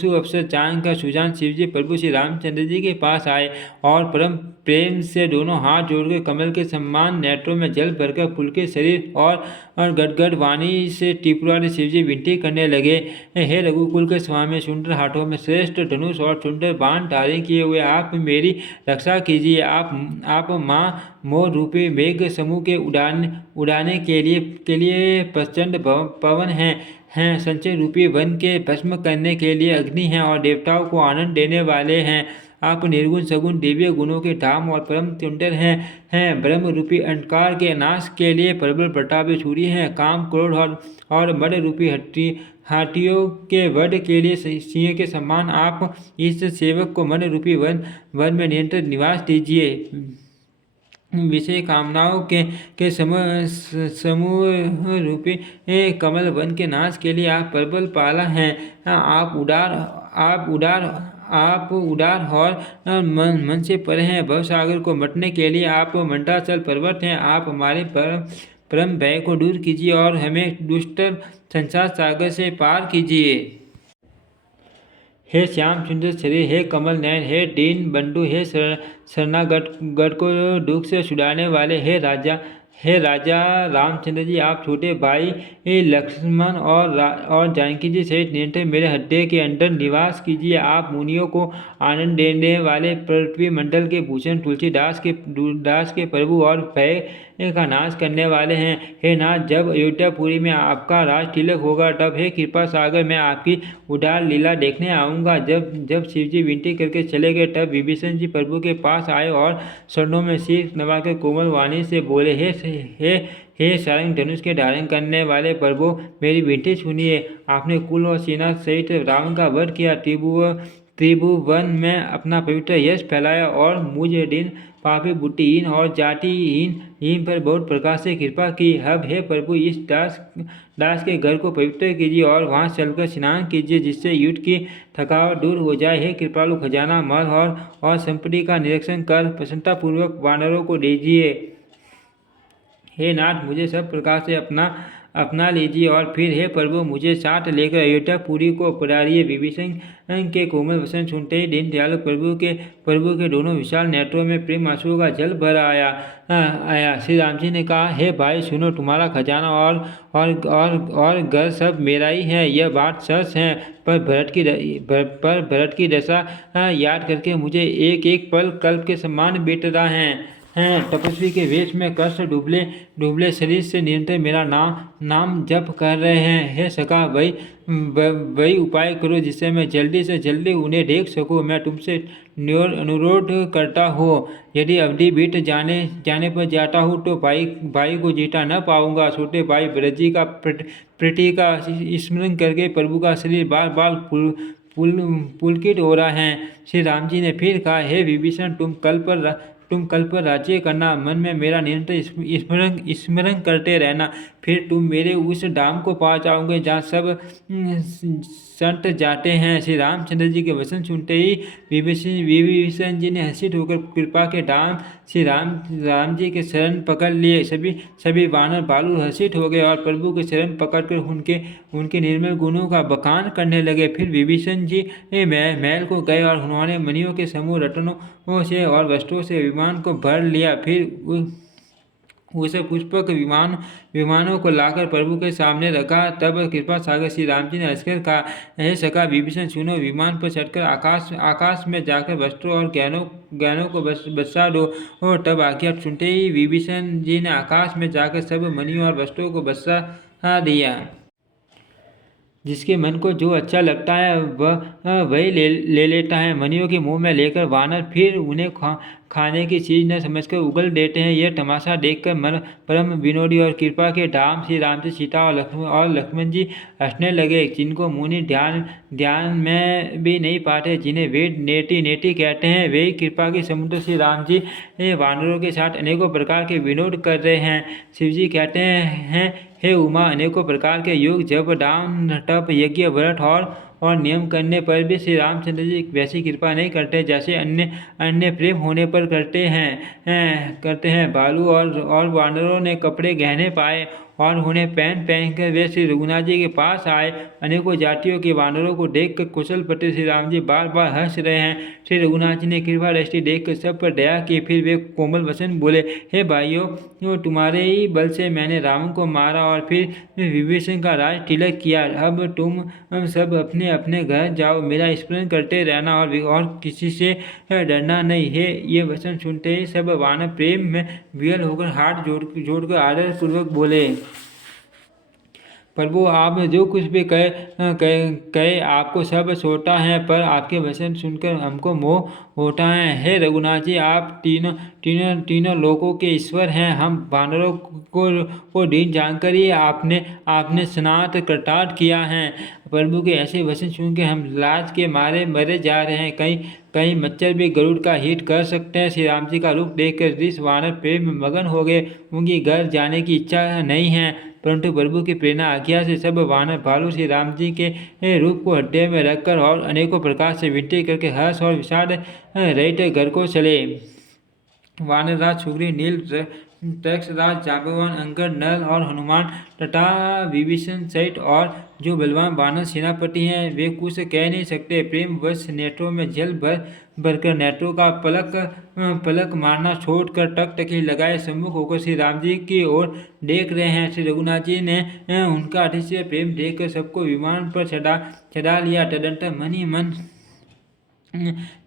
अवसर जानकर सुजान शिवजी प्रभु श्री रामचंद्र जी के पास आए और परम प्रेम से दोनों हाथ जोड़कर कमल के समान नेत्रों में जल भरकर पुलकित शरीर और गदगद वाणी से त्रिपुरारी शिवजी विनती करने लगे। हे रघुकुल के स्वामी, सुंदर हाथों में श्रेष्ठ धनुष और सुंदर बाण धारण किए हुए आप मेरी रक्षा कीजिए। आप माँ मोर रूपी मेघ समूह के उड़ाने के लिए प्रचंड पवन हैं, संचय रूपी वन के भस्म करने के लिए अग्नि हैं और देवताओं को आनंद देने वाले हैं। आप निर्गुण सगुण दिव्य गुणों के धाम और परम सुंदर हैं। ब्रह्म रूपी अंधकार के नाश के लिए प्रबल प्रतापी सूर्य हैं। काम क्रोध और मद रूपी हाथियों के वध के लिए सिंह के समान आप इस सेवक को मन रूपी वन में निरंतर निवास दीजिए। विषय कामनाओं के समूह रूपी कमल वन के नाश के लिए आप प्रबल पाला हैं। आप उदार और मन से परे हैं। भवसागर को मटने के लिए आप मंडाचल पर्वत हैं। आप हमारे परम भय को दूर कीजिए और हमें दुष्ट संसार सागर से पार कीजिए। हे श्याम सुंदर शरीर, हे कमल नयन, हे दीन बंधु, हे शरणागत को दुख से छुड़ाने वाले, हे हे राजा रामचंद्र जी, आप छोटे भाई लक्ष्मण और जानकी जी सहित निरंतर मेरे हृदय के अंदर निवास कीजिए। आप मुनियों को आनंद देने वाले पृथ्वी मंडल के भूषण तुलसीदास के प्रभु और भय का नाश करने वाले हैं। हे नाथ, जब अयोध्यापुरी में आपका राज तिलक होगा तब हे कृपा सागर मैं आपकी उदार लीला देखने आऊँगा। जब शिवजी विनती करके चले गए तब विभीषण जी प्रभु के पास आए और चरणों में सिर नवाकर कोमल वाणी से बोले, हे सारंग धनुष के धारण करने वाले प्रभु, मेरी विनती सुनिए। आपने कुल और सेना सहित रावण का वध किया, त्रिभुवन में अपना पवित्र यश फैलाया और मुझ दिन पापी बुद्धिहीन और जातिहीन पर बहुत प्रकार से कृपा की। अब हे प्रभु, इस दास के घर को पवित्र कीजिए और वहां चलकर स्नान कीजिए, जिससे युद्ध की थकावट दूर हो जाए। हे कृपालु, खजाना महल और संपत्ति का निरीक्षण कर प्रसन्नतापूर्वक वानरों को दीजिए। हे नाथ, मुझे सब प्रकार से अपना लीजिए और फिर हे प्रभु, मुझे साथ लेकर अयोध्यापुरी को पधारिए। विभीषण के कोमल वचन सुनते ही दीन दयालु प्रभु के दोनों विशाल नेत्रों में प्रेम आंसुओं का जल भर आया। श्री राम जी ने कहा, हे भाई सुनो, तुम्हारा खजाना और घर सब मेरा ही है, यह बात सच है। पर भरत की दशा याद करके मुझे एक एक पल कल्प के समान बीत रहा है। तपस्वी के वेश में कष्ट डुबले शरीर से निरंतर मेरा नाम जप कर रहे हैं। हे सखा, वही उपाय करो जिससे मैं जल्दी से जल्दी उन्हें देख सकूं। मैं तुमसे अनुरोध करता हूँ, यदि अवधि बीत जाने पर जाता हूँ तो भाई को जीता न पाऊंगा। छोटे भाई भरत जी का प्रीति का स्मरण करके प्रभु का शरीर बार बार पुलकित हो रहा है। श्री राम जी ने फिर कहा, हे विभीषण, तुम कल पर राज्य करना, मन में मेरा निरंतर स्मरण करते रहना, फिर तुम मेरे उस धाम को पा जाओगे जहाँ सब संत जाते हैं। श्री रामचंद्र जी के वचन सुनते ही विभीषण जी ने हर्षित होकर कृपा के धाम श्री राम जी के शरण पकड़ लिए। सभी वानर भालू हर्षित हो गए और प्रभु के शरण पकड़कर उनके निर्मल गुणों का बखान करने लगे। फिर विभीषण जी महल को गए और उन्होंने मणियों के समूह, रत्नों से और वस्त्रों से विमान को भर लिया। फिर उसे पुष्पक विमानों को लाकर प्रभु के सामने रखा। तब कृपा सागर श्री राम जी ने हंसकर कहा, हे सखा विभीषण, सुनो, विमान पर चढ़कर आकाश में जाकर वस्त्रों और ज्ञानों को बरसा दो। और तब आज्ञा सुनते ही विभीषण जी ने आकाश में जाकर सब मणियों और वस्त्रों को बरसा दिया। जिसके मन को जो अच्छा लगता है वह वही ले लेता है। मणियों के मुंह में लेकर वानर फिर उन्हें खाने की चीज न समझकर उगल देते हैं। यह तमाशा देखकर मन परम विनोदी और कृपा के धाम श्री राम जी, सीता और लक्ष्मण जी हंसने लगे, जिनको मुनि ध्यान में भी नहीं पाते, जिन्हें वेद नेति कहते हैं। वे कृपा के समुद्र श्री राम जी वानरों के साथ अनेकों प्रकार के विनोद कर रहे हैं। शिवजी कहते हैं, हे उमा, अनेकों प्रकार के योग, जप, दान, तप, यज्ञ, व्रत और नियम करने पर भी श्री रामचंद्र जी वैसी कृपा नहीं करते जैसे अन्य प्रेम होने पर करते हैं। भालू और वानरों ने कपड़े गहने पाए और उन्हें पहन कर वे श्री रघुनाथ जी के पास आए। अनेकों जातियों के वानरों को देखकर कुशल पति श्री राम जी बार बार हंस रहे हैं। श्री रघुनाथ जी ने कृपा दृष्टि देखकर सब पर दया की। फिर वे कोमल वचन बोले, हे भाइयों, तुम्हारे ही बल से मैंने रावण को मारा और फिर विभीषण का राज तिलक किया। अब तुम सब अपने अपने घर जाओ, मेरा स्मरण करते रहना और किसी से डरना नहीं है। ये वचन सुनते ही सब वानर प्रेम में विहल होकर हाथ जोड़कर आदर पूर्वक बोले, प्रभु, आप जो कुछ भी कहे आपको सब सोता है, पर आपके वचन सुनकर हमको मोह होता है। हे रघुनाथ जी, आप तीनों लोकों के ईश्वर हैं। हम वानरों को दीन जानकर ही आपने स्नात कृतार्थ किया है। प्रभु के ऐसे वचन सुनकर हम लाज के मारे मरे जा रहे हैं। कहीं मच्छर भी गरुड़ का हित कर सकते हैं। श्री राम जी का रूप देखकर 10 वानर प्रेम में मगन हो गए। उनकी घर जाने की इच्छा नहीं है, परंतु प्रभु की प्रेरणा आज्ञा से सब वानर भालू श्री राम जी के रूप को हृदय में रखकर और अनेकों प्रकार से विनती करके हर्ष और विषाद रहित घर को चले। वानरराज सुग्रीव राज, जांबवान, अंगद, नल और हनुमान तथा विभीषण सहित और जो बलवान वानर सेनापति हैं वे कुछ कह नहीं सकते। प्रेमवश नेत्रों में जल भरकर नेत्रों का पलक मारना छोड़कर टकटकी लगाए सम्मुख होकर श्री राम जी की ओर देख रहे हैं। श्री रघुनाथ जी ने उनका अतिशय प्रेम देखकर सबको विमान पर चढ़ा लिया। तदंतर मन ही मन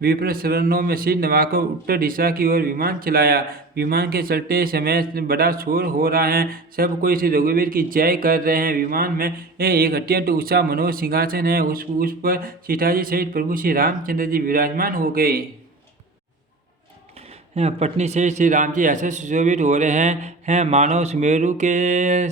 विप्र सवर्णों में सिर नवाकर उत्तर दिशा की ओर विमान चलाया। विमान के चलते समय बड़ा शोर हो रहा है। सब कोई श्री रघुवीर की जय कर रहे हैं। विमान में एक अत्यंत ऊंचा मनोहर सिंहासन है। उस पर सीता जी सहित प्रभु श्री रामचंद्र जी विराजमान हो गए। पत्नी से श्री राम जी ऐसे सुशोभित हो रहे हैं मानो सुमेरु के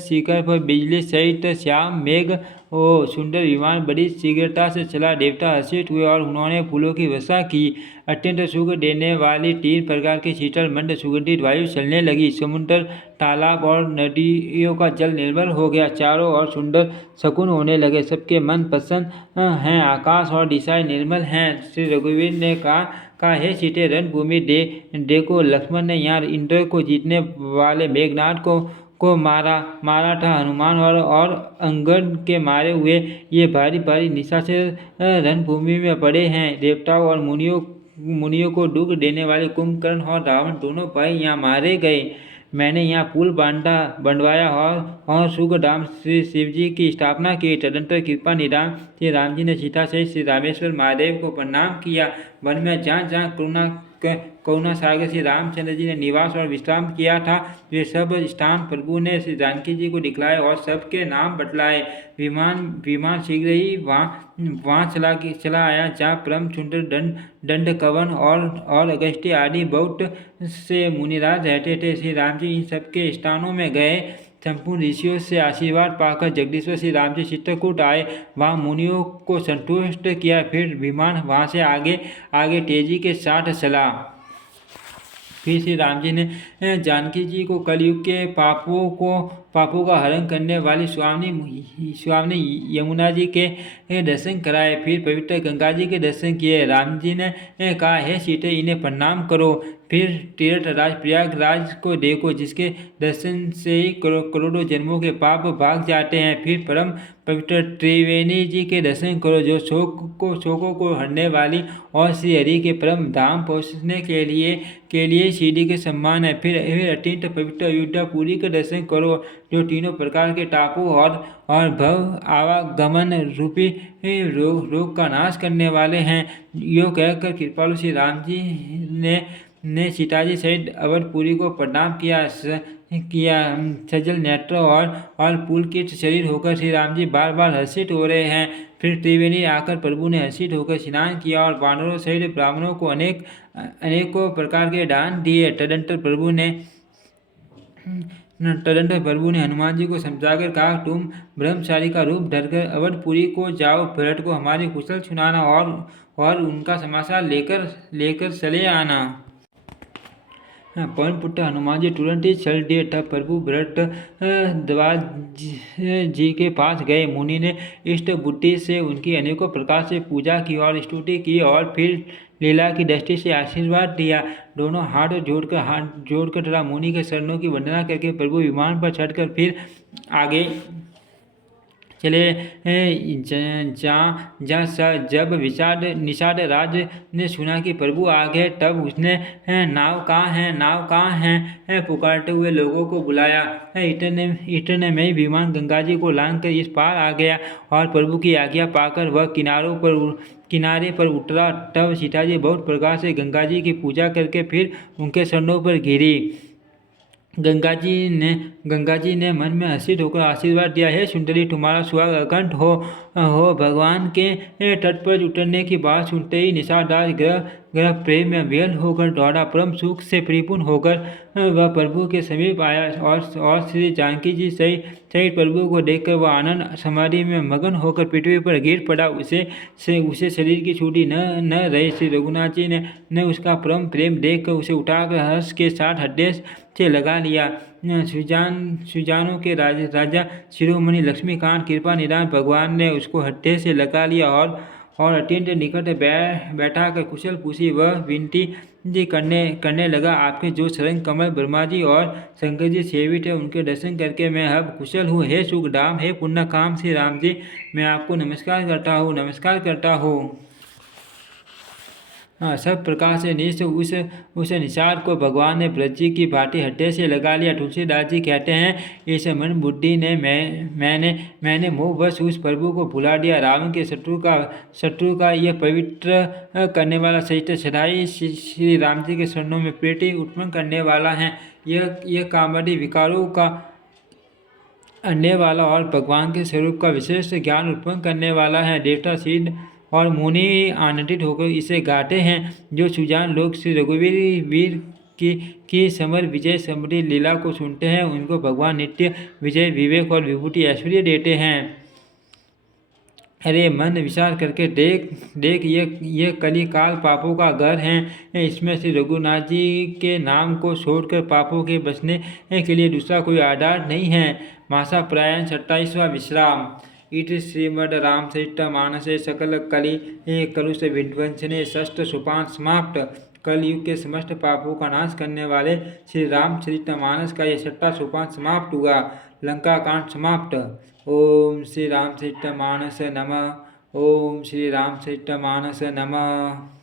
शिखर पर बिजली सहित श्याम मेघ ओ सुंदर विमान बड़ी शीघ्रता से चला। देवता हर्षित हुए और उन्होंने फूलों की वर्षा की। अत्यंत सुख देने वाली 3 प्रकार की शीतल मंद सुगंधित वायु चलने लगी। समुद्र, तालाब और नदियों का जल निर्मल हो गया। चारों ओर सुंदर शकुन होने लगे। सबके मन प्रसन्न हैं। आकाश और दिशाएं निर्मल हैं। श्री रघुवीर ने कहा हे सीते, रणभूमि देखो, लक्ष्मण ने यहाँ इंद्र को जीतने वाले मेघनाथ को मारा था। हनुमान और अंगद के मारे हुए ये भारी भारी निशाचर रणभूमि में पड़े हैं। देवताओं और मुनियों को दुख देने वाले कुंभकर्ण और रावण दोनों भाई यहाँ मारे गए। मैंने यहाँ पुल बनवाया और सुखधाम श्री शिव जी की स्थापना की। तदंतर कृपा निधान श्री राम जी ने सीता से श्री रामेश्वर महादेव को प्रणाम किया। वन में जहाँ करुणा सागर श्री रामचंद्र जी ने निवास और विश्राम किया था, वे सब स्थान प्रभु ने श्री जानकी जी को दिखलाए और सबके नाम बतलाए। विमान शीघ्र ही वहाँ चला आया जहाँ परम सुंदर दंडकवन और अगस्त्य आदि बहुत से मुनिराज रहते थे। श्री राम जी इन सबके स्थानों में गए। संपूर्ण ऋषियों से आशीर्वाद पाकर जगदीश्वर श्री राम जी चित्रकूट आए। वहाँ मुनियों को संतुष्ट किया। फिर विमान वहाँ से आगे तेजी के साथ चला। फिर श्री राम जी ने जानकी जी को कलयुग के पापों का हरण करने वाली स्वामी यमुना जी के दर्शन कराए। फिर पवित्र गंगा जी के दर्शन किए। राम जी ने कहा हे सीते, इन्हें प्रणाम करो। फिर तीर्थराज प्रयागराज को देखो, जिसके दर्शन से ही करोड़ों जन्मों के पाप भाग जाते हैं। फिर परम पवित्र त्रिवेणी जी के दर्शन करो, जो शोकों को हरने वाली और श्री हरि के परम धाम पहुँचने के लिए सीढ़ी के समान है। फिर अत्यंत पवित्र अयोध्यापुरी के दर्शन करो, जो तीनों प्रकार के टापों और भव आवागमन रूपी रोग का नाश करने वाले हैं। यो कहकर कृपालु श्री राम जी ने सीता जी सहित अवधपुरी को प्रणाम किया। सजल नेत्र और पुलकित शरीर होकर श्री राम जी बार बार हर्षित हो रहे हैं। फिर त्रिवेणी आकर प्रभु ने हर्षित होकर स्नान किया और वानरों सहित ब्राह्मणों को अनेकों प्रकार के दान दिए। तदंतर प्रभु ने हनुमान जी को समझाकर कहा, तुम ब्रह्मचारी का रूप धरकर अवधपुरी को जाओ। भरत को हमारी कुशल सुनाना और उनका समाचार लेकर चले आना। पवन पुत्र हनुमान जी तुरंत ही चल दिए। तब प्रभु भरद्वाज जी के पास गए। मुनि ने इष्ट बुद्धि से उनकी अनेकों प्रकार से पूजा की और स्तुति की और फिर लीला की दृष्टि से आशीर्वाद दिया। दोनों हाथ जोड़कर तथा मुनि के चरणों की वंदना करके प्रभु विमान पर चढ़कर फिर आगे चले। जब निषाद राज ने सुना कि प्रभु आ गए, तब उसने नाव कहाँ है पुकारते हुए लोगों को बुलाया। इतने में विमान गंगा जी को लांघकर इस पार आ गया और प्रभु की आज्ञा पाकर वह किनारे पर उतरा। तब सीता जी बहुत प्रकार से गंगा जी की पूजा करके फिर उनके चरणों पर गिरी। गंगा जी ने मन में हर्षित होकर आशीर्वाद दिया, हे सुंदरी, तुम्हारा सुहाग अखंड हो। भगवान के तट पर उतरने की बात सुनते ही निषादराज ग्रह प्रेम में विहल होकर दौड़ा। परम सुख से परिपूर्ण होकर वह प्रभु के समीप आया और श्री जानकी जी सहित प्रभु को देखकर वह आनंद समाधि में मगन होकर पृथ्वी पर गिर पड़ा। उसे शरीर की छूटी न रही। श्री रघुनाथ जी ने उसका परम प्रेम देखकर उसे उठाकर हर्ष के साथ हृदय से लगा लिया। सुजानों के राजा शिरोमणि लक्ष्मीकांत कृपा निधान भगवान ने उसको हृदय से लगा लिया और अत्यंत निकट बैठा कर कुशल पूछी। वह विनती करने लगा, आपके जो शरण कमल ब्रह्मा जी और शंकर जी सेवित है, उनके दर्शन करके मैं अब कुशल हूँ। हे सुखधाम, हे पुण्यकाम श्री राम जी, मैं आपको नमस्कार करता हूँ। सब प्रकार से निष्ठ उस निषाद को भगवान ने ब्रज जी की भांति हड्डे से लगा लिया। तुलसीदास जी कहते हैं, इस मन बुद्धि ने मैंने मोहवश उस प्रभु को भुला दिया। रावण के शत्रु का यह पवित्र करने वाला सहित सदाई श्री राम जी के शरणों में प्रीति उत्पन्न करने वाला है। यह कामड़ी विकारों का अन्य वाला और भगवान के स्वरूप का विशेष ज्ञान उत्पन्न करने वाला है। देवता सिद्ध और मुनि आनंदित होकर इसे गाते हैं। जो सुजान लोग श्री रघुवीर वीर की समर विजय समृद्धि लीला को सुनते हैं, उनको भगवान नित्य विजय विवेक और विभूति ऐश्वर्य देते हैं। अरे मन विचार करके देख ये कली काल पापों का घर है। इसमें श्री रघुनाथ जी के नाम को छोड़कर पापों के बचने के लिए दूसरा कोई आधार नहीं है। मासा प्रयाण 27वां विश्राम। इति श्रीमद् रामचरितमानसे सकल कलि कलुष विध्वंसने षष्ठ सोपान समाप्त। कलयुग के समस्त पापों का नाश करने वाले श्री रामचरितमानस का यह 6वां सोपान समाप्त हुआ। लंका कांड समाप्त। ओम श्री रामचरितमानस नमः। ओम श्री रामचरितमानस नमः।